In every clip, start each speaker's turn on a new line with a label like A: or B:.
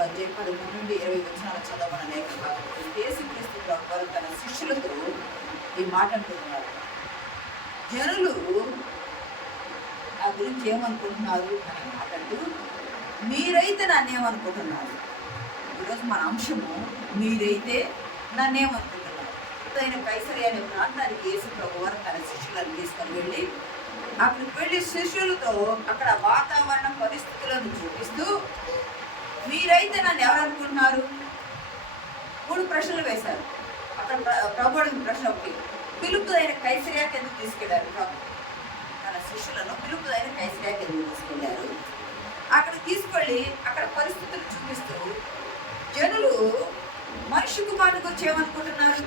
A: ఆరో అధ్యాయం పదమూడు నుండి ఇరవై వచ్చిన చదవమని లేఖ భాగం యేసుక్రీస్తు వారు తన శిష్యులతో ఈ మాట అంటున్నారు. జనులు నా గురించి ఏమనుకుంటున్నారు అని అంటూ మీరైతే నన్ను ఏమనుకుంటున్నారు? ఈరోజు మన అంశము మీరైతే నన్నేమనుకుంటున్నారు ఆయన కైసరి అనే ప్రాంతానికి యేసు ప్రభు వారు తన శిష్యులను తీసుకొని వెళ్ళి అక్కడికి వెళ్ళి శిష్యులతో అక్కడ వాతావరణ పరిస్థితులను చూపిస్తూ మీరైతే నన్ను ఎవరు అనుకుంటున్నారు? మూడు ప్రశ్నలు వేశారు. అక్కడ ప్ర- ప్రభు అడిగిన ప్రశ్న ఒకటి. పిలుపుదైన కైసరియాకి ఎందుకు తీసుకెళ్ళారు? ప్రభు. తన శిష్యులను పిలుపుదైన అయిన కైసరియాకి ఎందుకు తీసుకెళ్ళారు? అక్కడ తీసుకెళ్ళి అక్కడ పరిస్థితులు చూపిస్తూ జనులు మనిషి కుమారుని గురించి ఏమనుకుంటున్నారు?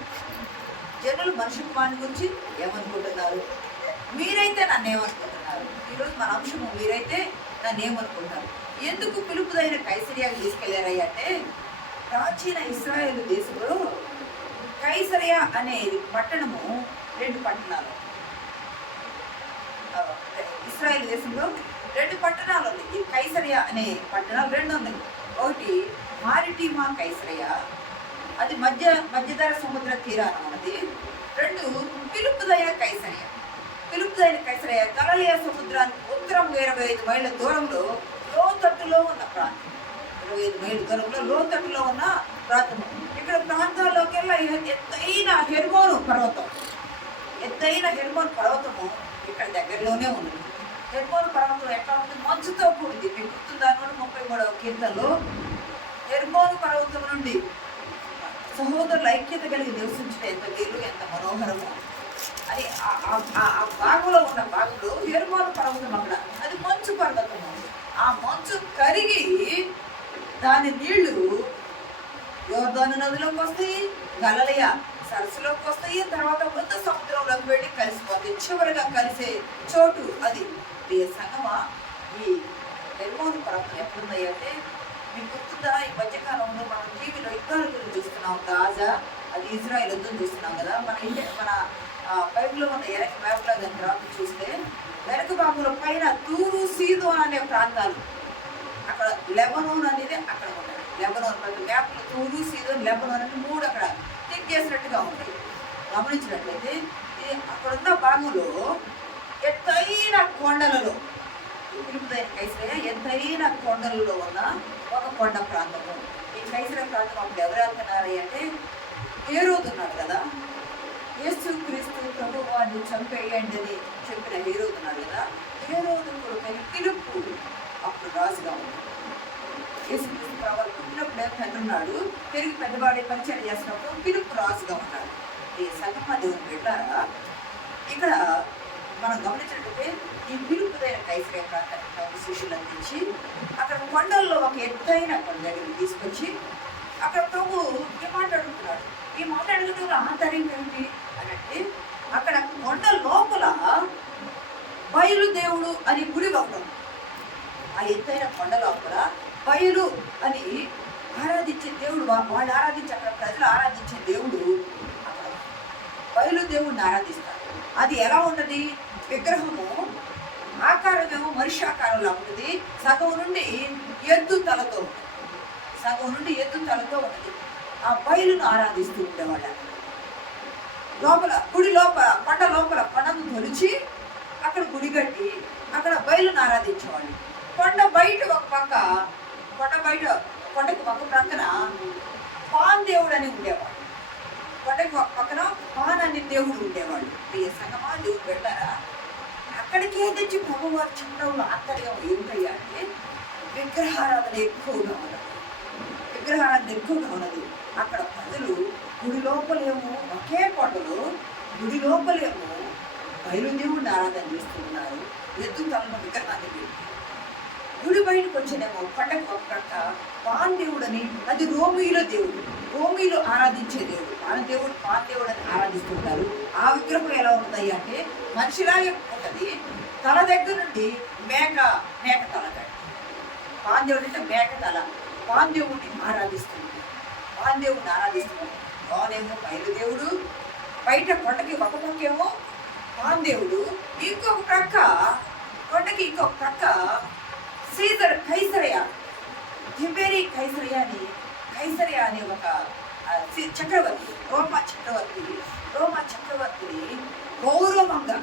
A: జనులు మనిషి కుమారుని గురించి ఏమనుకుంటున్నారు? మీరైతే నన్ను ఏమనుకుంటున్నారు ఈరోజు మన అంశము మీరైతే నన్ను ఏమనుకుంటారు ఎందుకు పిలుపుదైన కైసరియాకి తీసుకెళ్ళారయ్య అంటే ప్రాచీన ఇస్రాయేల్ దేశంలో కైసరియా అనే పట్టణము రెండు పట్టణాలు ఇస్రాయేల్ దేశంలో రెండు పట్టణాలు ఉన్నాయి. కైసరియా అనే పట్టణాలు రెండు ఉన్నాయి. ఒకటి మారిటీమా కైసరియా అది మధ్య మధ్యధర సముద్ర తీరాన ఉన్నది. రెండు పిలుపుదయ కైసరియా. పిలుపుదైన కైసరయ్య గలలియా సముద్రానికి ఉత్తరం ఇరవై ఐదు మైళ్ళ దూరంలో లోతట్టులో ఉన్న ప్రాంతం. ఇరవై ఐదు మైలు దూరంలో లోతట్టులో ఉన్న ప్రాంతం. ఇక్కడ ప్రాంతాల్లోకి ఎత్తైన హెర్మోను పర్వతం. ఎత్తైన హెర్మోన్ పర్వతము ఇక్కడ దగ్గరలోనే ఉంది హెర్మోన్ పర్వతం ఎట్లా ఉంది మంచుతో కూడింది. మీకు గుర్తుందా? నూట ముప్పై మూడవ కీర్తనలో హెర్మోన్ పర్వతం నుండి సహోదరుల ఐక్యత కలిగి నివసించడం ఎంత వీలు ఎంత మనోహరము అని ఆ- భాగంలో ఉన్న భాగంలో హెర్మోన్ పర్వతం అక్కడ. అది మంచు పర్వతము. ఆ మంచు కరిగి దాని నీళ్ళు యోర్దాను నదిలోకి వస్తాయి గలలయ సరస్సులోకి వస్తాయి తర్వాత వృద్ధ సముద్రంలోకి వెళ్ళి కలిసిపోతాయి చివరిగా కలిసే చోటు అది. ప్రియ సంగమా ఈ నిర్మోహన్ పర్వతం ఎట్లుంది అంటే మీకు గుర్తుందా? ఈ మధ్యకాలంలో మనం టీవీలో యుద్ధాల గురించి చూస్తున్నాం గాజా అది ఇజ్రాయెల్ యుద్ధం చూస్తున్నాం కదా. మన ఇండియా మన ఆ, బైబిల్లో ఉన్న వెనక మ్యాప్లో దాని తర్వాత చూస్తే వెనక భాగంలో పైన తూరు సీదోన్ అనే ప్రాంతాలు. అక్కడ లెబనోన్ అనేది అక్కడ ఉంటాయి లెబనోన్ ప్రతి మ్యాప్లో తూరు సీదోన్ లెబనోన్ అని మూడు అక్కడ టిక్ చేసినట్టుగా ఉంటాయి. గమనించినట్లయితే ఇది అక్కడ ఉన్న భాగంలో ఎత్తైన కొండలలో పిలుపుదైన కైసరయ్య ఎంతైన కొండలలో ఉన్న ఒక కొండ ప్రాంతము ఈ కైసర ప్రాంతం అప్పుడు ఎవరు వెళ్తున్నారు అంటే హేరోదు కదా. యేసు క్రీస్తు ప్రభు చంపేయండి అని చెప్పిన హీరోదు ఉన్నాడు కదా హేరోదు కొడుకని పిలుపు అప్పుడు రాజుగా ఉంది. యేసు క్రీస్తు ప్రభు పుట్టినప్పుడే పెద్దన్నాడు పెరిగి పెద్దవాడే పరిచయం చేసినప్పుడు పిలుపు రాజుగా ఉన్నాడు ఈ సంగమా దేవుని వెళ్ళారా ఇక్కడ మనం గమనించినట్లయితే ఈ పిలుపుదైన కైసరే ప్రాంతానికి శిష్యులు అందించి అక్కడ కొండల్లో ఒక ఎత్తైన కొండ దగ్గరికి తీసుకొచ్చి అక్కడ ప్రభు ఏ మాట్లాడుతున్నాడు ఈ మాట ఆంతర్యం ఏమిటి? అని అక్కడ కొండ లోపల బయలుదేవుడు అని గుడి ఒకటి. ఉంది. ఆ ఎత్తైన కొండ లోపల బయలు అని ఆరాధించే దేవుడు వాళ్ళు ఆరాధించే అక్కడ ప్రజలు ఆరాధించే దేవుడు అక్కడ బయలుదేవుడిని దేవుడిని ఆరాధిస్తారు. అది ఎలా ఉన్నది విగ్రహము ఆకారమేమో మనిషి ఆకారంలో ఉంటుంది. సగం నుండి ఎద్దు తలతో ఉంటుంది. సగం నుండి ఎద్దు తలతో ఉంటుంది. ఆ బయలును ఆరాధిస్తూ ఉండేవాళ్ళు లోపల గుడి లోపల కొండ లోపల కొండను తొలిచి అక్కడ గుడి కట్టి అక్కడ బయలును ఆరాధించేవాళ్ళు. కొండ బయట ఒక పక్క కొండ బయట కొండకు ఒక ప్రక్కన పాన్ దేవుడు అని ఉండేవాడు. కొండకు ఒక పక్కన పాన్ అనే దేవుడు ఉండేవాళ్ళు ప్రియ సంగమా దేవుడు వెళ్ళారా అక్కడికే తెచ్చి ప్రభువారు చెప్పడంలో ఆంతర్యం ఏమిటయ్యా అంటే విగ్రహారాధన ఎక్కువగా ఉన్నది. విగ్రహారాధన ఎక్కువగా ఉన్నది. అక్కడ ప్రజలు గుడి లోపలేమో ఒకే కొండలో గుడి లోపలేమో బయలుదేవుడిని ఆరాధన చేస్తున్నారు. ఎద్దు తలను విగ్రహాన్ని గుడి బయటకు వచ్చినేమో పండగ ఒక ప్రక్క పాన్ దేవుడు అని అది రోమిలో దేవుడు. రోమిలో ఆరాధించే దేవుడు. పాన దేవుడు పాన్ దేవుడు అని ఆరాధిస్తుంటారు. ఆ విగ్రహం ఎలా ఉంటుంది అంటే మనిషిలాగే ఉంటుంది. తల దగ్గర నుండి మేక మేక తల కాడి. పాన్ దేవుడు అంటే మేక తల. పాన్ దేవుడిని ఆరాధిస్తుంది పాన్ దేవుడిని ఆరాధిస్తున్నాడు లోనేమో బయలుదేవుడు. బయట కొండకి ఒక పక్కేమో పాందేవుడు ఇంకొక ప్రక్క కొండకి ఇంకొక ప్రక్క సీజర్ కైసరయ తిబేరి కైసరయ అనే అనే ఒక చక్రవర్తి రోమా చక్రవర్తి. రోమా చక్రవర్తిని గౌరవంగా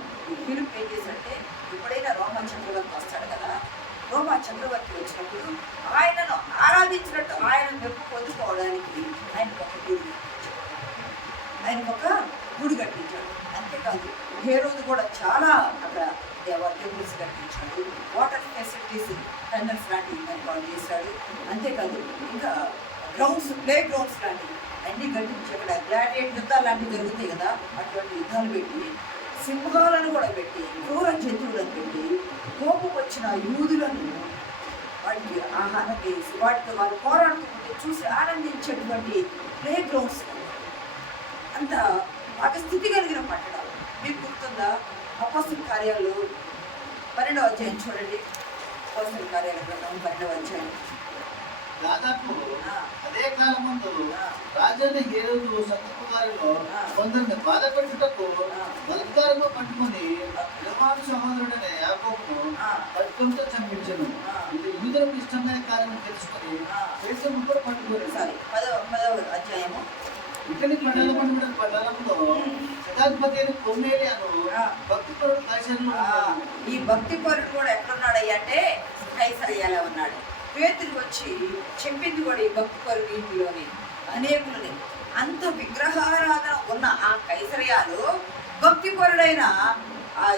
A: ఫిలిప్ ఏం చేశాడంటే ఎప్పుడైనా రోమా చక్రవర్తి వస్తాడు కదా. రోమా చక్రవర్తి వచ్చినప్పుడు ఆయనను ఆరాధించినట్టు ఆయన మెప్పు పొందుకోవడానికి ఆయనకు ఒక ఆయనకు ఒక గుడి కట్టించాడు. అంతేకాదు ఏ రోజు కూడా చాలా అక్కడ టెంపుల్స్ కట్టించాడు. వాటర్ ఫెసిలిటీస్ టన్నల్స్ లాంటివి ఏర్పాటు చేశాడు. అంతేకాదు ఇంకా గ్రౌండ్స్ ప్లే గ్రౌండ్స్ లాంటివి అన్ని కట్టించి అక్కడ గ్లాడియేట్ యుద్ధాలు లాంటివి జరుగుతాయి కదా అటువంటి యుద్ధాలు పెట్టి సింహాలను కూడా పెట్టి క్రూర జంతువులను పెట్టి కోపం వచ్చిన యూదులను వాటికి ఆహారం వేసి వాటితో వారు పోరాడుతుంటే చూసి ఆనందించేటువంటి ప్లే గ్రౌండ్స్. అంత స్థితి కలిగిన పట్టణం మీకు గుర్తుందా అపస్తుల కార్యాలు పన్నెండవ అధ్యాయం చూడండి అపస్తుల కార్యాల గ్రంథం పన్నెండవ అధ్యాయం
B: దాదాపు అదే కాలం ముందు
A: ఆ,
B: రాజైన హేరోదు సత్యకుమారిలో. కొందరిని బాధపెట్టుటకు
A: ఆ.
B: బలత్కారము పట్టుకొని యోహాను సహోదరుడనే యాకోబును. పట్టుకుంటూ చంపించను. ఇది యూదులకు ఇష్టమైన కార్యం తెలుసుకొని. దేశం కూడా పట్టుకోలేదు
A: సారీ పదవ పదవ అధ్యాయము
B: శతాధిపతి కొమ్మేలి అను కాశీలో
A: ఈ భక్తి పరుడు కూడా ఎక్కడున్నాడయ్యా అంటే కైసరయ్యాలో ఉన్నాడు. పేతురు వచ్చి చెప్పింది కూడా ఈ భక్తి పరుడు ఇంటిలోని అనేకులని. అంత విగ్రహారాధన ఉన్న ఆ కైసరయాలో భక్తి పరుడైన ఆ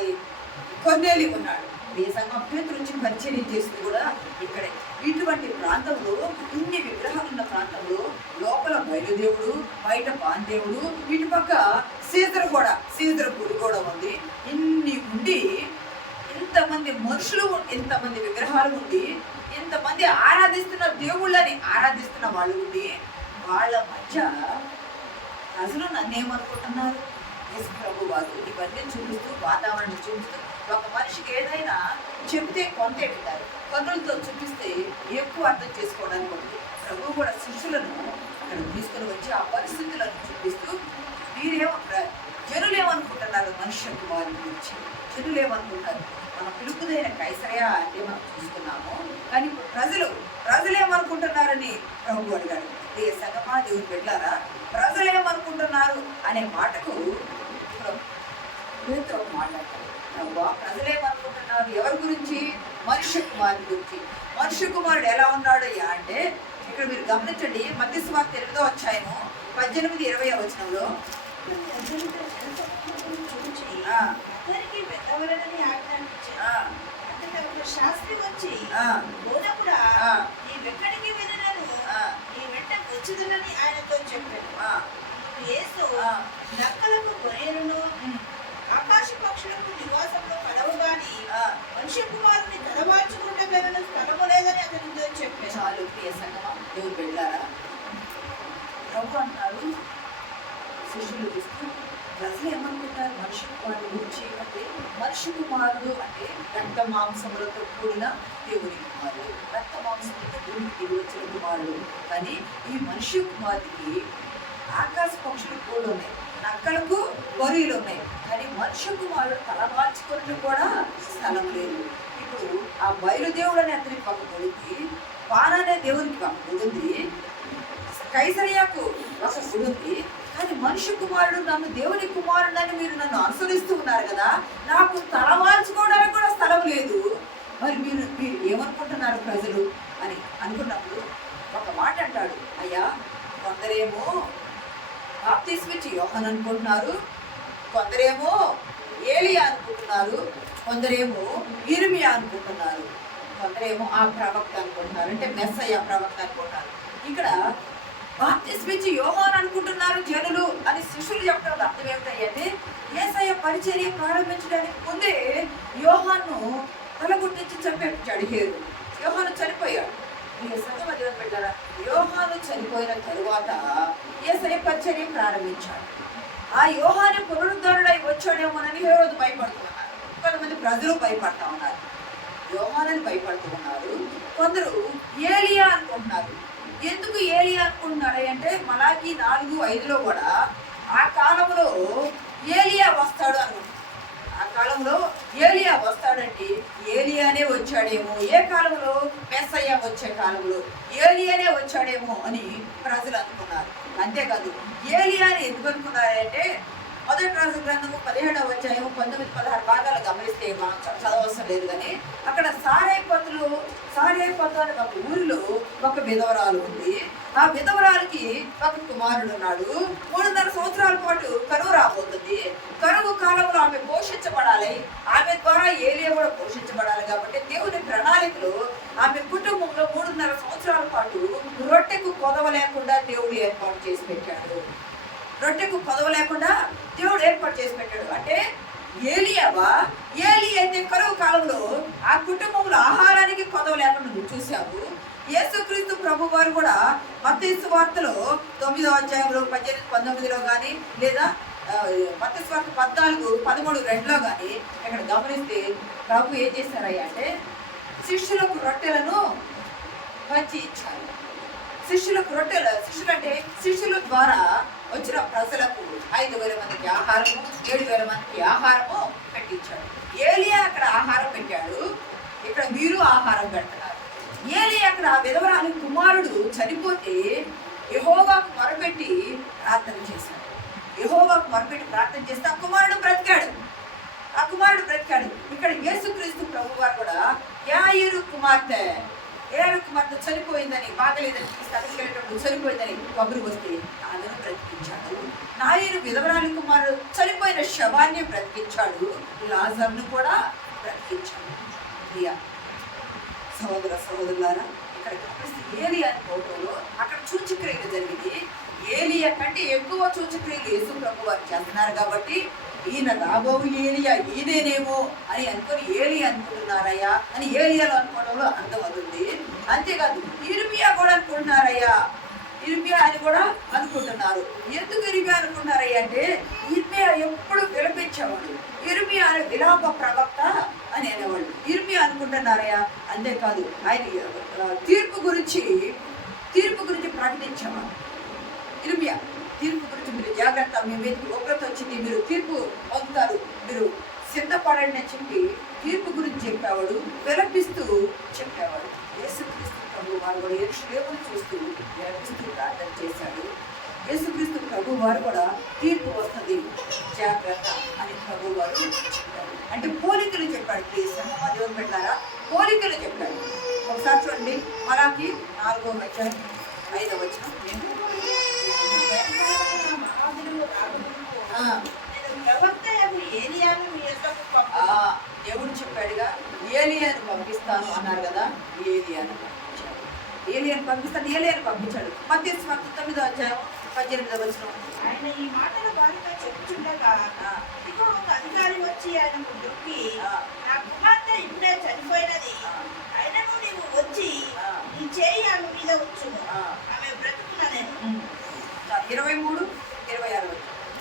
A: కొన్నేలి ఉన్నాడు. ఈ సంఘం పేతురు వచ్చి పరిచయం చేసింది కూడా ఇక్కడే. ఇటువంటి ప్రాంతంలో ఇన్ని విగ్రహాలు ఉన్న ప్రాంతంలో లోపల బయలుదేవుడు బయట బాందేవుడు ఇటు పక్క సీతర కూడా సీతర గుడి కూడా ఉంది. ఇన్ని ఉండి ఇంతమంది మనుషులు ఇంతమంది విగ్రహాలు ఉండి ఇంతమంది ఆరాధిస్తున్న దేవుళ్ళని ఆరాధిస్తున్న వాళ్ళు ఉండి వాళ్ళ మధ్య ప్రజలు నన్నేమనుకుంటున్నారు? యేసు ప్రభు వారు ఇవన్నీ చూపిస్తూ వాతావరణం చూపిస్తూ ఒక మనిషికి ఏదైనా చెప్తే కొంతే వింటారు. పనులతో చూపిస్తే ఎక్కువ అర్థం చేసుకోవడానికి ఉంటుంది. ప్రభు కూడా శిష్యులను అక్కడ తీసుకొని వచ్చి ఆ పరిస్థితులను చూపిస్తూ మీరేమో ప్ర- మనుష్య కుమారుని గురించి? జనులేమనుకుంటారు? మన పిలుపుదైన కైసరయ అంటే మనం చూసుకున్నాము కానీ ప్రజలు ప్రజలేమనుకుంటున్నారని ప్రభు అడిగాడు. ఏ సంగమా దేవుని పెట్టారా ప్రజలేమనుకుంటున్నారు అనే మాటకు ఇప్పుడు మాట్లాడతారు ప్రజలేమనుకుంటున్నారు ఎవరి గురించి? మనుష్య కుమారుని గురించి. మనుష్య కుమారుడు ఎలా ఉన్నాడు అంటే ఇక్కడ మీరు గమనించండి మధ్య స్వార్థ ఎనిమిదో అధ్యాయము పద్దెనిమిది ఇరవై వచనంలో.
C: అందరికీ శాస్త్రి వచ్చి బోధకుడా. నీవెక్కడికి వెళ్ళినను. నీ వెంట వచ్చుదనని ఆయనతో యేసు
A: ఆ.
C: నక్కలకు
A: ఉమ్,
C: ఆకాశ పక్షులకు నివాసంలో కలవు గాని మనుష్య కుమారుని తలవాల్చుకుంటే స్థలము లేదని అతనితో చెప్పే
A: చాలు ప్రియ సంగమా దేవుడు వెళ్ళారా? ప్రభు అన్నారు శిష్యులు చూస్తూ ప్రజలు ఏమనుకుంటారు? మనుష్య కుమారుడు గురించి అంటే మనిషి కుమారుడు అంటే రక్త మాంసములతో కూడిన దేవుని కుమారుడు. రక్త మాంసములతో భూమికి దిగి వచ్చిన కుమారుడు. కానీ ఈ మనిషి కుమారుడికి ఆకాశ పక్షులు కూడా ఉన్నాయి. నక్కలకు బరువులు ఉన్నాయి. కానీ మనుష్య కుమారుడు తల తలవాల్చుకున్నట్టు కూడా స్థలం లేదు. ఇప్పుడు ఆ బయలుదేవుడు అనే అతనికి ఒక గుడి పాన అనే దేవునికి ఒక గుడి ఉంది కైసరియాకు ఒక గుడుంది ఉంది కానీ మనిషి కుమారుడు నన్ను దేవుని కుమారుడని మీరు నన్ను అనుసరిస్తూ ఉన్నారు కదా నాకు తలవాల్చుకోవడానికి కూడా స్థలం లేదు. మరి మీరు మీరు ఏమనుకుంటున్నారు ప్రజలు అని అనుకున్నప్పుడు ఒక మాట అంటాడు. అయ్యా కొందరేమో బాప్తిస్మిచ్చి యోహన్ అనుకుంటున్నారు. కొందరేమో ఏలియా అనుకుంటున్నారు. కొందరేమో ఇర్మియా అనుకుంటున్నారు. కొందరేమో ఆ ప్రవక్త అనుకుంటున్నారు. అంటే మెస్సయ్య ప్రవక్త అనుకుంటున్నారు. ఇక్కడ బాప్తిస్మిచ్చి యోహాన్ అనుకుంటున్నారు జనులు అని శిష్యులు చెప్పడం అర్థం ఏమిటంటే ఏసయ్య పరిచర్య ప్రారంభించడానికి ముందే యోహాన్ను తలగుట్టించి చంపేటాడు హేరు యోహాను చనిపోయాడు. ఈ సంగం పెట్టారా? యోహాను చనిపోయిన తరువాత ఏసయ్య పరిచర్య ప్రారంభించాడు. ఆ యోహాను పునరుద్ధరుడై వచ్చాడేమోనని హేరోదు భయపడుతున్నారు. కొంతమంది ప్రజలు భయపడతా ఉన్నారు. యోహానని భయపడుతూ ఉన్నారు. కొందరు ఏలియా అనుకుంటున్నారు. ఎందుకు ఏలియా అనుకుంటున్నారు అంటే మలాకి నాలుగు ఐదులో కూడా ఆ కాలంలో ఏలియా వస్తాడు అనుకుంటున్నారు. ఆ కాలంలో ఏలియా వస్తాడండి. ఏలియానే వచ్చాడేమో. ఏ కాలంలో? మెస్సయ్య వచ్చే కాలంలో. ఏలియానే వచ్చాడేమో అని ప్రజలు అనుకున్నారు. అంతేకాదు ఏలియాని ఎందుకు అనుకున్నారంటే మొదటి రాజు గ్రంథము పదిహేడవ అధ్యాయం పంతొమ్మిది పదహారు భాగాలు గమనిస్తే మనం చ- చదవవసరం లేదు కానీ అక్కడ సారేపతులు సారేపతు అనే ఒక ఊరిలో ఒక విధవరాలు ఉంది. ఆ విధవరాలకి ఒక కుమారుడు ఉన్నాడు మూడున్నర సంవత్సరాల పాటు కరువు రాబోతుంది. కరువు కాలంలో ఆమె పోషించబడాలి. ఆమె ద్వారా ఏలియా కూడా పోషించబడాలి కాబట్టి దేవుని ప్రణాళికలో ఆమె కుటుంబంలో మూడున్నర సంవత్సరాల పాటు రొట్టెకు కొదవ లేకుండా దేవుడు ఏర్పాటు చేసి పెట్టాడు. రొట్టెకు కొదవ లేకుండా దేవుడు ఏర్పాటు చేసి పెట్టాడు. అంటే ఏలియావా? ఏలి అయితే కరువు కాలంలో ఆ కుటుంబంలో ఆహారానికి కొదవ లేకుండా నువ్వు చూసావు యేసుక్రీస్తు ప్రభు వారు కూడా మత్స్సు వార్తలో తొమ్మిదో అధ్యాయంలో పద్దెనిమిది పంతొమ్మిదిలో కానీ లేదా మత్స్సు వార్త పద్నాలుగు పదమూడు రెండులో కానీ ఇక్కడ గమనిస్తే ప్రభు ఏం చేశారయ్యా అంటే శిష్యులకు రొట్టెలను పంచి ఇచ్చారు. శిష్యులకు రొట్టెలు శిష్యులు అంటే శిష్యుల ద్వారా వచ్చిన ప్రజలకు ఐదు వేల మందికి ఆహారము ఏడు వేల మందికి ఆహారము పెట్టించాడు ఏలియా అక్కడ ఆహారం పెట్టాడు. ఇక్కడ మీరు ఆహారం పెడుతున్నారు ఏలి అక్కడ విధవరాని కుమారుడు చనిపోతే యహోవాకు మొరపెట్టి ప్రార్థన చేశాడు. యహోవాకు మొరపెట్టి ప్రార్థన చేస్తే ఆ కుమారుడు బ్రతికాడు. ఆ కుమారుడు బ్రతికాడు. ఇక్కడ యేసుక్రీస్తు ప్రభు వారు కూడా యాయిరు కుమార్తె ఏరు కుమార్తె చనిపోయిందని బాగలేదని తీసుకెళ్ళేటప్పుడు చనిపోయిందని కబురు వస్తే ఆమెను బ్రతికించాడు. నాయను విధవరాని కుమారుడు చనిపోయిన శవాన్ని బ్రతికించాడు. లాజర్ను కూడా బ్రతికించాడు. ప్రియా సహోదర సహోదరులారా ఇక్కడ గమనిస్తే ఏలియా అనే ఫోటోలో అక్కడ సూచక్రియలు జరిగింది ఏలియా కంటే ఎక్కువ సూచక్రియలు యేసు ప్రభు వారు చేస్తున్నారు కాబట్టి ఈయన రాబోవు ఏలియా ఈయనేనేమో అని అనుకుని ఏలి అనుకుంటున్నారయ్యా అని ఏలియాలో అనుకోవడంలో అర్థమవుతుంది అంతేకాదు ఇరిమియా కూడా అనుకుంటున్నారయ్యా. ఇరిమియా అని కూడా అనుకుంటున్నారు. ఎందుకు ఇరిమియా అనుకుంటున్నారయ్యా అంటే ఇరిమియా ఎప్పుడు విలపించేవాడు. ఇరిమియా అనే విలాప ప్రవక్త అని అనేవాళ్ళు. ఇర్మియా అనుకుంటున్నారయ్యా? అంతేకాదు ఆయన తీర్పు గురించి తీర్పు గురించి ప్రకటించేవాడు ఇర్మియా తీర్పు గురించి మీరు జాగ్రత్త మీ మీదకి ఉగ్రత వచ్చింది మీరు తీర్పు పొందుతారు మీరు సిద్ధపడండి అని చెప్పి తీర్పు గురించి చెప్పేవాడు విలపిస్తూ చెప్పేవాడు. యేసుక్రీస్తు ప్రభు వారు కూడా యేసుదేవుని చూస్తూ విలపిస్తూ ప్రార్థన చేశాడు. యేసుక్రీస్తు ప్రభు వారు కూడా తీర్పు వస్తుంది. జాగ్రత్త అని ప్రభు వారు చెప్పారు. అంటే పోలికలు చెప్పాడు ప్లీజ్ దేవుని పెట్టారా పోలికలు చెప్పాడు ఒకసారి చూడండి మరాకి నాలుగో వచ్చాను ఐదో వచ్చిన దేవుడు చెప్పాడుగా ఏలియాను పంపిస్తాను అన్నారు కదా ఏలియాను పంపించాడు. ఏలియాను పంపిస్తాను ఏలియాను పంపించాడు. మధ్య తొమ్మిదో అధ్యాయం పద్దెనిమిదో వచ్చిన
C: ఆయన ఈ మాటలు వారితో చెప్పుచుండగా ఒక అధికారి వచ్చి ఆయనకు దొరికి నా కుమార్తె ఇప్పుడే చనిపోయినది. అయినను నీవు వచ్చి నీ చేయి ఆమె మీద ఉంచు ఆమె బ్రతుకునని
A: ఇరవై మూడు ఇరవై ఆరు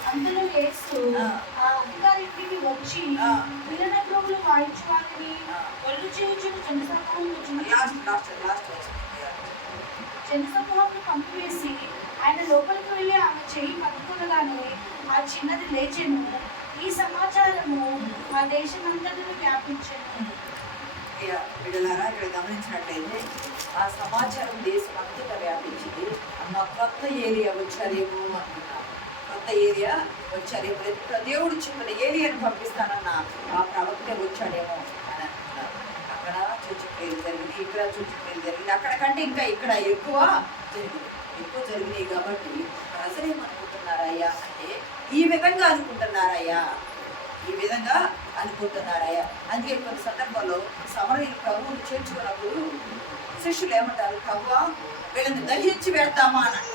D: అందులో యేసు
A: ఆ.
D: ఆ అధికారి ఇంటికి వచ్చి
A: ఆ.
D: వీరన ప్రభులు వాయించువారిని
A: ఆ.
D: ఒళ్ళు చేయించిన జనసమూహంను చూచి
A: లాస్ట్ లాస్ట్ లాస్ట్
D: జనసమూహంను పంపివేసి ఆయన లోపలికి వెళ్ళి ఆమె చెయ్యి పట్టుకునగానే ఆ చిన్నది లేచెను. ఈ సమాచారము మా దేశమంతటిని వ్యాపించెను
A: బిడ్డలారా ఇక్కడ గమనించినట్లయితే ఆ సమాచారం దేశం అంతటా వ్యాపించింది. అమ్మ కొత్త ఏరియా వచ్చారేమో అనుకున్నాను కొత్త ఏరియా వచ్చారేమో దేవుడు చెప్పిన ఏరియాను పంపిస్తానన్న ఆ ప్రవక్త వచ్చాడేమో అని అనుకున్నారు అక్కడ చూచిక్రియలు జరిగింది ఇక్కడ చూచిక్రియలు జరిగింది అక్కడ కంటే ఇంకా ఇక్కడ ఎక్కువ జరిగింది ఎక్కువ జరిగినాయి కాబట్టి ప్రజలు అని ఈ విధంగా అనుకుంటున్నారయ్యా. ఈ విధంగా అనుకుంటున్నారయ్యా. అందుకే కొన్ని సందర్భాల్లో సమరయులు ప్రభువుని చేర్చుకున్నప్పుడు శిష్యులు ఏమంటారు? ప్రభువా వీళ్ళని దహించి వేద్దామా అని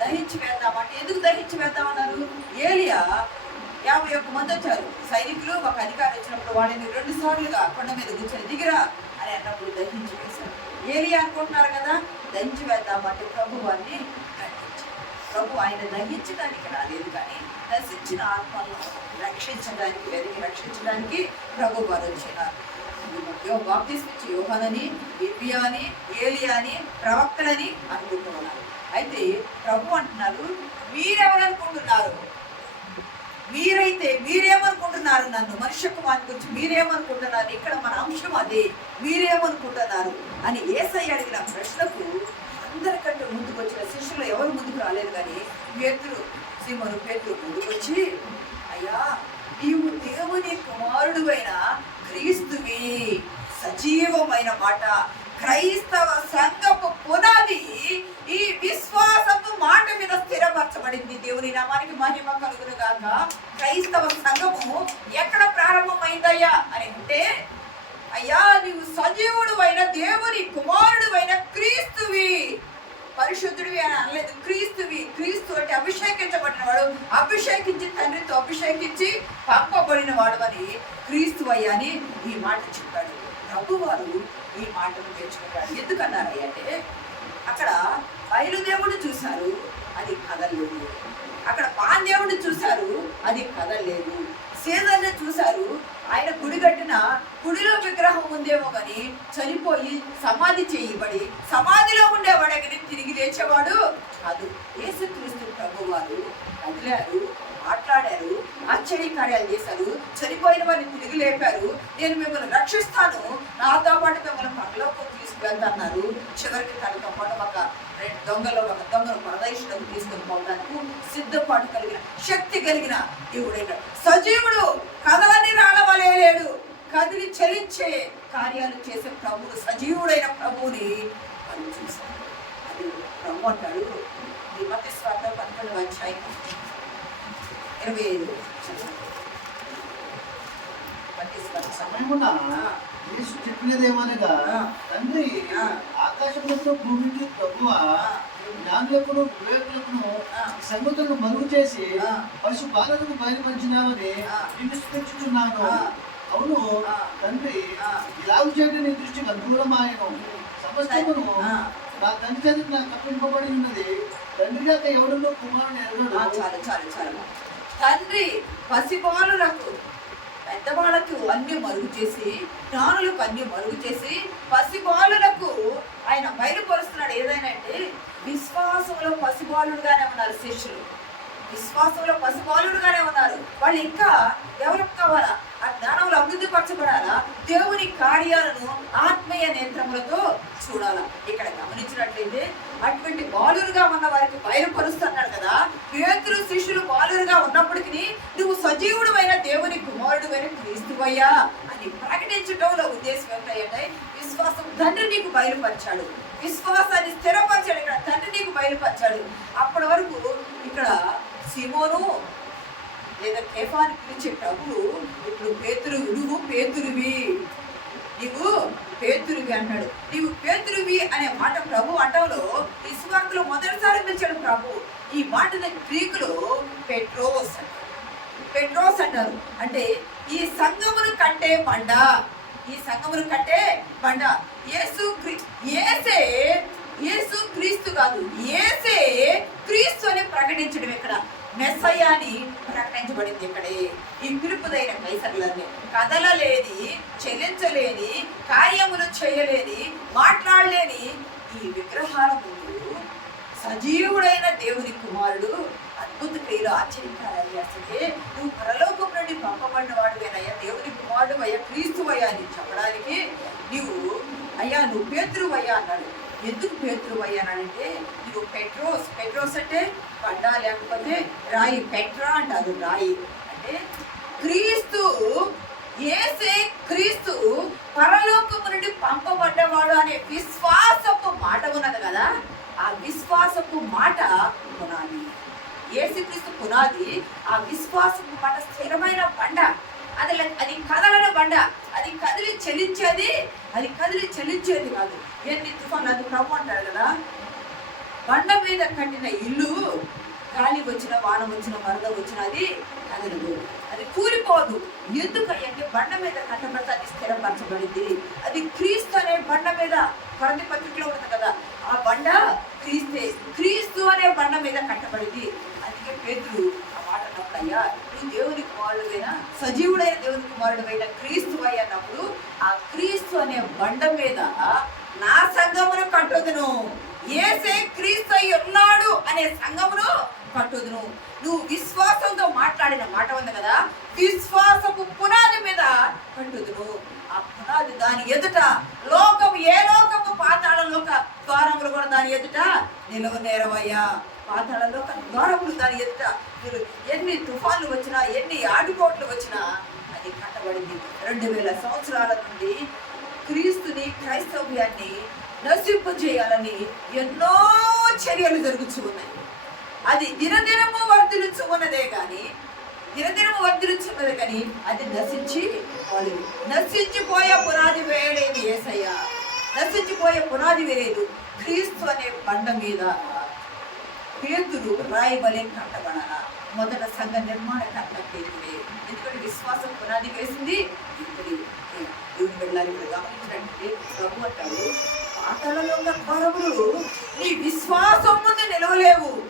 A: దహించి వేద్దామా అంటే ఎందుకు దహించి వేద్దామన్నారు ఏలియా యాభై ఒక్క మంది వచ్చారు. సైనికులు ఒక అధికారి వచ్చినప్పుడు వాడిని రెండు సార్లుగా కొండ మీద కూర్చొని దిగిరా అని అన్నప్పుడు దహించి వేశారు. ఏలియా అనుకుంటున్నారు కదా? దహించి వేద్దామంటే ప్రభు వారిని ఖండించారు. ప్రభు ఆయన దహించడానికి రాలేదు కానీ నశించిన ఆత్మలను రక్షించడానికి వెతికి రక్షించడానికి ప్రభు వారు బాప్తిస్మిచ్చి యోహనని ఇర్మియా అని ఏలియా అని ప్రవక్తలని అనుకుంటున్నారు అయితే ప్రభు అంటున్నారు మీరెవరు అనుకుంటున్నారు మీరైతే మీరేమనుకుంటున్నారు నన్ను? మనుష్య కుమారుని గురించి మీరేమనుకుంటున్నారు? ఇక్కడ మన అంశం అదే మీరేమనుకుంటున్నారు? అని ఏసై అడిగిన ప్రశ్నకు అందరికంటే ముందుకు వచ్చిన శిష్యులు ఎవరు ముందుకు రాలేదు కానీ వ్యక్తులు శ్రీమను పేతురు ముందుకు అయ్యా నీవు దేవుని కుమారుడువైన క్రీస్తువి సజీవమైన మాట క్రైస్తవ సంఘపు పునాది ఈ విశ్వాసపు మాట మీద స్థిరపరచబడింది. దేవుని నామానికి మహిమ కలుగును గాక. క్రైస్తవ సంఘము ఎక్కడ ప్రారంభమైందయ్యా? అని అంటే అయ్యా నీవు సజీవుడు అయిన దేవుని కుమారుడు అయిన క్రీస్తువి పరిశుద్ధుడివి అని అనలేదు. క్రీస్తువి క్రీస్తు అంటే అభిషేకించబడిన వాడు. అభిషేకించి తండ్రితో అభిషేకించి పంపబడిన వాడు అని క్రీస్తు అయ్యా అని ఈ మాట చెప్పాడు. ప్రభువారు ఈ మాటను నేర్చుకుంటాడు ఎందుకన్నారయ్య అంటే అక్కడ బయలుదేవుడు చూశారు అది కదలలేదు అక్కడ పాందేవుడు చూశారు అది కదలలేదు సీజర్ని చూశారు ఆయన గుడి కట్టిన గుడిలో విగ్రహం ఉందేమో కానీ చనిపోయి సమాధి చేయబడి సమాధిలో ఉండేవాడు కానీ తిరిగి లేచేవాడు కాదు యేసుక్రీస్తు ప్రభువారు కదిలారు మాట్లాడారు ఆశ్చర్య కార్యాలు చేశారు చనిపోయిన వారిని తిరిగి లేపారు. నేను మిమ్మల్ని రక్షిస్తాను. నాతో పాటు మిమ్మల్ని పరలోకం తీసుకువెళ్తాన్నారు చివరికి తనతో పాటు ఒక రెండు దొంగలో ఒక దొంగను పరదేశంలోకి తీసుకుని పోవడానికి సిద్ధపాటు కలిగిన శక్తి కలిగిన దేవుడైన సజీవుడు కదలని రాళ్ళవలే లేడు. కదిలి చలించే కార్యాలు చేసే ప్రభువు సజీవుడైన ప్రభువుని మనం చూసాం అది ప్రభు అంటాడు. ఈ మత స్వార్థ పదకొండు వచ్చాయి. ఇరవై ఐదు. సమయం
B: సమయమున యేసు చెప్పినదేమనగా
A: ఆ.
B: తండ్రి
A: ఆ.
B: భూమికి ప్రభువ జ్ఞానులకును వివేకులకును
A: ఆ.
B: ఈ సంగతులను మరుగు చేసి
A: ఆ.
B: పశు బాలను బయలుపరిచినావని
A: ఆ.
B: నిన్ను స్థుతించుచున్నాను అవును
A: ఆ.
B: తండ్రి
A: ఆ.
B: ఇలాగ చేయడం నీ దృష్టికి అనుకూలమాయను సమస్తమును
A: ఆ.
B: నా తండ్రి చేత నాకు తప్పింపబడి ఉన్నది తండ్రి గాక ఎవడునో కుమారుని
A: ఆ,
B: ఎరగడు
A: చాలు చాలు చాలు తండ్రి పసిబాలులకు పెద్దవాళ్ళకు అన్ని మరుగు చేసి జ్ఞానులకు అన్ని మరుగు చేసి పసిబాలులకు ఆయన బయలుపరుస్తున్నాడు. ఏదైనా అంటే విశ్వాసంలో పసిబాలుడుగానే ఉన్నారు శిష్యులు. విశ్వాసంలో పసిబాలుడుగానే ఉన్నారు. వాళ్ళు ఇంకా డెవలప్ కావాలా? ఆ జ్ఞానంలో అభివృద్ధి పరచబడాలా? దేవుని కార్యాలను ఆత్మీయ నేత్రములతో చూడాలా? ఇక్కడ గమనించినట్లయితే అటువంటి బాలురుగా ఉన్న వారికి బయలుపరుస్తున్నాడు కదా. పేతురు శిష్యులు బాలురుగా ఉన్నప్పటికీ నువ్వు సజీవుడమైన దేవుని కుమారుడువైన క్రీస్తువయ్యా అని ప్రకటించడంలో ఉద్దేశం ఏంటంటే విశ్వాసం తండ్రి నీకు బయలుపరిచాడు. విశ్వాసాన్ని స్థిరపరిచాడు. ఇక్కడ తండ్రి నీకు బయలుపరిచాడు. అప్పటి వరకు ఇక్కడ సిమోను లేదా కేఫాని పిలిచే ప్రభువు ఇప్పుడు పేతురు నువ్వు పేతురువి. నీవు పేతురువి అన్నాడు. నీవు పేతురువి అనే మాట ప్రభు అంటంలో ఈ సువార్తలో మొదటిసారి పిలిచాడు ప్రభు. ఈ మాటని గ్రీకులో పెట్రోస్ పెట్రోస్ అంటారు. అంటే ఈ సంఘమును కట్టే బండ. ఈ సంఘమును కట్టే బండ. యేసు ఏసే యేసే యేసు క్రీస్తు కాదు. ఏసే క్రీస్తు అని ప్రకటించడం ఇక్కడ మెస్సయాని ప్రకటించబడింది ఇక్కడే. ఈ పిలుపుదైన కథల కదలలేని చెల్లించలేని కార్యములు చేయలేని మాట్లాడలేని ఈ విగ్రహాల ముందు సజీవుడైన దేవుని కుమారుడు అద్భుత క్రియలు ఆశ్చర్యకారాలు చేస్తుంటే నువ్వు పరలోకం నుండి పంపబడిన వాడువేనయ్యా దేవుని కుమారుడు అయ్యా క్రీస్తు అయ్యా అని చెప్పడానికి నీవు అయ్యా నువ్వు పేతురు అయ్యా అన్నాడు. ఎందుకు పేతురు అయ్యానంటే అన్నాడంటే పెట్రోస్ పెట్రోస్ అంటే పడ్డా లేకపోతే రాయి పెట్రా అంటారు రాయి. అంటే క్రీస్తు ఏసే క్రీస్తు పరలోకము నుండి పంపబడ్డవాడు అనే విశ్వాసపు మాట ఉన్నది కదా ఆ విశ్వాసపు మాట పునాది ఏసుక్రీస్తు పునాది ఆ విశ్వాసపు మాట స్థిరమైన బండ. అది అది కదలని బండ. అది కదిలి చెలించేది అది కదిలి చెల్లించేది కాదు ఎన్ని తుఫాన్ అది ప్రభు అంటాడు కదా బండ మీద కట్టిన ఇల్లు గాలి వచ్చిన వాన వచ్చిన వరద వచ్చిన అది కదలదు. అది కూలిపోదు. ఎందుకంటే బండ మీద కట్టబడితే అది స్థిరపరచబడింది. అది క్రీస్తు అనే బండ మీద కొరది పత్రికలో ఉంటుంది కదా ఆ బండ క్రీస్తే క్రీస్తు అనే బండ మీద కట్టబడింది. అందుకే పేతులు ఆ మాట అన్నప్పుడు నువ్వు దేవుని కుమారుడైన సజీవుడైన దేవుని కుమారుడైన క్రీస్తు అయ్యన్నప్పుడు ఆ క్రీస్తు అనే బండ మీద నా సంగమును కట్టదును. ఏసే క్రీస్తు అయి ఉన్నాడు అనే సంఘమును కట్టుదును నువ్వు విశ్వాసంతో మాట్లాడిన మాట ఉంది కదా విశ్వాసపు పునాది మీద కట్టుదును ఆ పునాది దాని ఎదుట లోకము ఏ లోకము? పాతాళ లోక ద్వారములు కూడా దాని ఎదుట నిలవ నేరవయ్యా పాతాళ లోక ద్వారములు దాని ఎదుట మీరు ఎన్ని తుఫాన్లు వచ్చినా ఎన్ని ఆడుకోట్లు వచ్చినా అది కట్టబడింది. రెండు వేల సంవత్సరాల నుండి క్రీస్తుని క్రైస్తవ్యాన్ని నశింపు చేయాలని ఎన్నో చర్యలు జరుగుతూ ఉన్నాయి. అది దినదినము వర్ధిలుచు ఉన్నదే కానీ దినదినము వర్ధిల్చున్నది కానీ అది నశించి పోలేదు. నశించిపోయే పునాది వేయలేదు ఏసయ్య. నశించిపోయే పునాది వేయలేదు క్రీస్తు అనే బండ మీద పేతులు రాయబలే కట్టబడాల? మొదట సంఘ నిర్మాణ కట్ట ఎందుకంటే విశ్వాసం పునాది వేసింది ఇప్పుడు దేవుని వెళ్ళాలి ఇప్పుడు గమనించడానికి ప్రభు అంటాడు పాటలలో ఉన్న పరములు నీ విశ్వాసం ముందు నిలవలేవు.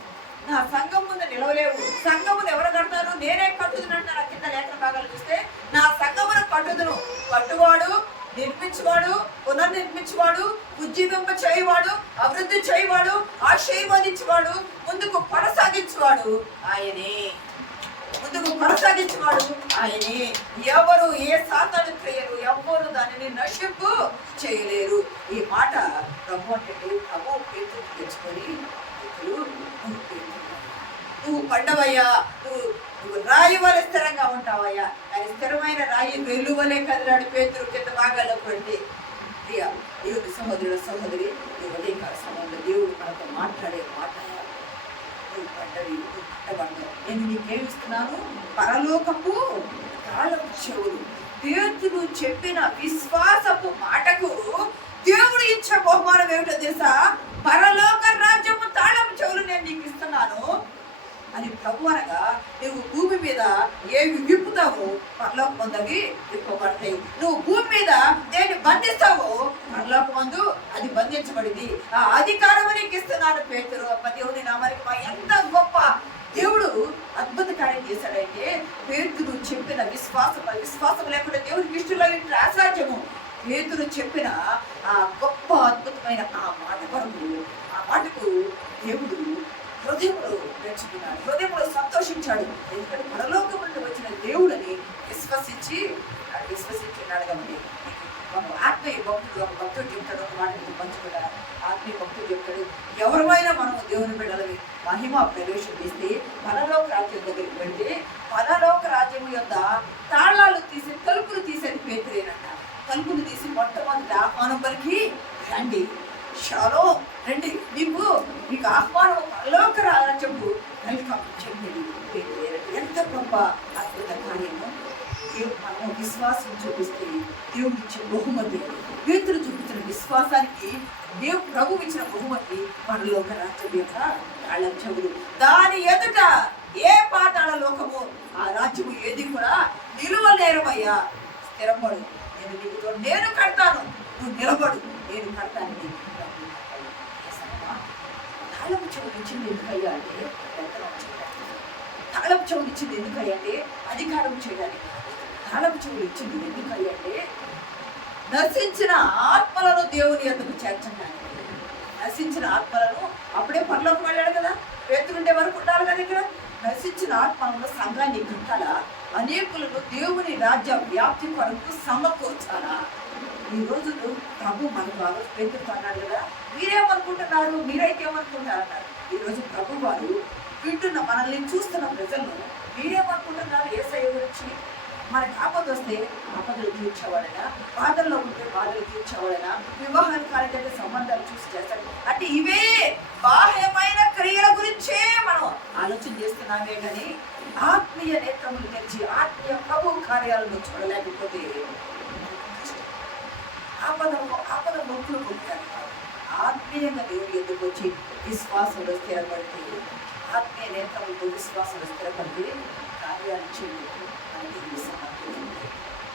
A: నా సంఘం ముందు నిలవలేవు. సంఘమును ఎవరు కడతారు? నేనే కట్టుదునంటే నా కింద లేఖన భాగాలు చూస్తే నా సంఘమును కట్టుదును. కట్టువాడు నిర్మించువాడు పునర్నిర్మించువాడు ఉజ్జీవింప చేయవాడు అభివృద్ధి చేయవాడు ఆశీర్వదించేవాడు ముందుకు కొనసాగించువాడు ఆయనే. ముందుకు కొనసాగించువాడు. ఆయనే ఎవరు ఏ సాతాను క్రియలు ఎవరు దానిని నశింపు చేయలేరు. ఈ మాట ప్రభు అంటే ప్రభు పేరు తెచ్చుకొని నువ్వు పండవయ్యా నువ్వు నువ్వు రాయి వల్ల స్థిరంగా ఉంటావయ్యా. కానీ స్థిరమైన రాయి వెలువలే కదిలాడు పేతురు కింద భాగాల్లో పడితే ప్రియ దేవుడి సహోదరుడు సహోదరి ఈ ఉదయకాల సమయంలో దేవుడు మనతో మాట్లాడే మాట నువ్వు పడ్డవి నేను నీకేమిస్తున్నాను పరలోకపు తాళపు చెవులు పేతులు చెప్పిన విశ్వాసపు మాటకు దేవుడు ఇచ్చే బహుమానం ఏమిటో తెలుసా? పరలోక రాజ్యము తాళం చెవులు నేను నీకు ఇస్తున్నాను. అని ప్రభు అనగా నువ్వు భూమి మీద ఏమి విప్పుతావో పరలోక పొందవి విప్పబడతాయి. నువ్వు భూమి మీద దేన్ని బంధిస్తావో పరలోక మందు అది బంధించబడింది. ఆ అధికారం నీకు ఇస్తున్నాను పేతురు. అమ్మ దేవుని నామానికి మా ఎంత గొప్ప దేవుడు అద్భుత కార్యం చేశాడంటే పేతురు చెప్పిన విశ్వాసం విశ్వాసం లేకుండా దేవుడికి ఇష్టంలో అసాధ్యము. పేతురు చెప్పిన ఆ గొప్ప అద్భుతమైన ఆ మాట కొరకు ఆ మాటకు దేవుడు హృదయములు పెంచుకున్నాడు. హృదయములు సంతోషించాడు. ఎందుకంటే పరలోకం నుండి వచ్చిన దేవుడని విశ్వసించి ఆ విశ్వసించున్నాడు కాబట్టి ఒక ఆత్మీయ భక్తుడు ఒక భక్తుడు చెప్తాడు ఒక మాట మీకు పంచుకున్నాడు ఆత్మీయ భక్తుడు చెప్తాడు ఎవరిమైనా మనం దేవుని బిడ్డలవి మహిమ ప్రవేశం చేస్తే పరలోక రాజ్యం దగ్గరికి వెళ్తే పరలోక రాజ్యం యొక్క తాళాలు తీసి తలుపులు తీసేది పేతురేనంట. తలుపులు తీసి మొట్టమొదటి ఆహ్వానం పలికి రండి. షాలో. రండి నీకు మీకు ఆహ్వానం పరలోక రాజ్యము వెల్కమ్ చెప్పండి ఎంత గొప్ప అద్భుత కార్యము మనము విశ్వాసం చూపిస్తే దేవుడు ఇచ్చే బహుమతి పేతులు చూపించిన విశ్వాసానికి దేవుడు ప్రభు ఇచ్చిన బహుమతి పరలోక రాజ్యం యొక్క తాళం చెవులు దాని ఎదుట ఏ పాతాళ లోకము ఆ రాజ్యము ఏది కూడా నిలువలేరవయ్యా స్థిరపడు. నేను నీకు నేను కడతాను. నువ్వు నిలబడు. నేను కడతాను తాళం చెవులు ఇచ్చింది ఎందుకయ్యా అంటే పెద్దలం చెవులు ఇచ్చింది ఎందుకయ్యా అంటే అధికారం చేయడానికి తాళం చెవులు ఇచ్చింది ఎందుకయ్యా అంటే నశించిన ఆత్మలను దేవుని ఎందుకు చేర్చడానికి నశించిన ఆత్మలను అప్పుడే పనులకు వెళ్ళాడు కదా. పేతులుండే వరకు ఉండాలి కదా ఇక్కడ. నశించిన ఆత్మలను సంఘాన్ని కట్టాలా? అనేకులను దేవుని రాజ్య వ్యాప్తి కొరకు సమకూర్చాలా? ఈ రోజు ప్రభు మన ఆ రోజు కదా. మీరేమనుకుంటున్నారు? మీరైతే ఏమనుకుంటారు అన్నారు ఈ రోజు ప్రభు వారు వింటున్న మనల్ని చూస్తున్న ప్రజలను మీరేమనుకుంటున్నారు? ఏసఐ గురించి మనకి ఆపద వస్తే ఆపదలు తీర్చేవాడైనా? బాధల్లో ఉంటే బాధలు తీర్చేవాడైనా? వివాహాలు కాలేదంటే సంబంధాలు చూసి చేస్తాడు. అంటే ఇవే బాహ్యమైన క్రియల గురించే మనం ఆలోచన చేస్తున్నామే కానీ ఆత్మీయ నేత్రములు తెచ్చి ఆత్మీయ ప్రభు కార్యాలను చూడలేకపోతే ఆపద ఆపద మొక్కులు పొందుతారు. ఆత్మీయంగా దేవుడు ఎందుకు వచ్చి విశ్వాసంలో స్థిరపడితే? ఆత్మీయ నేత్రములతో విశ్వాసంలో స్థిరపడితే కార్యాలు చేయలేదు మనకి ఈ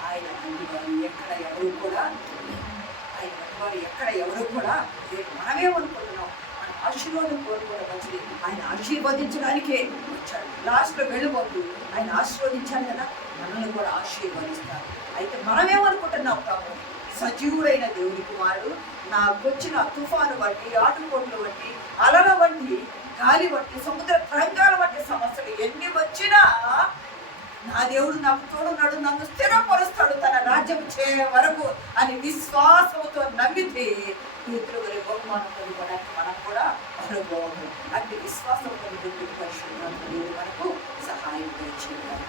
A: ఆయన అన్ని వారు ఎక్కడ ఎవరు కూడా ఆయన అందువారు ఎక్కడ ఎవరు కూడా లేదు మనమేమనుకుంటున్నాం మన ఆశీర్వాదం కోరుకోవడం మంచిది. ఆయన ఆశీర్వదించడానికే వచ్చాడు. లాస్ట్లో వెళ్ళిపోతూ ఆయన ఆశీర్వదించాలి కదా మనల్ని కూడా ఆశీర్వదిస్తారు. అయితే మనమేమనుకుంటున్నాం కాబట్టి సజీవుడైన దేవుని కుమారుడు నాకొచ్చిన తుఫాను వంటి ఆటుకోట్లు వంటి అలల వంటి గాలి వంటి సముద్ర తరంగాల వంటి సమస్యలు ఎన్ని వచ్చినా నా దేవుడు నాకు తోడున్నాడు నన్ను స్థిరపరుస్తాడు తన రాజ్యం చే వరకు అని విశ్వాసంతో నమ్మితే పితృగురి బహుమానం పొందుకోవడానికి మనం కూడా అనుభవం అట్టి విశ్వాసం కలిగి పరిశుభ్రత మనకు సహాయం చేయాలి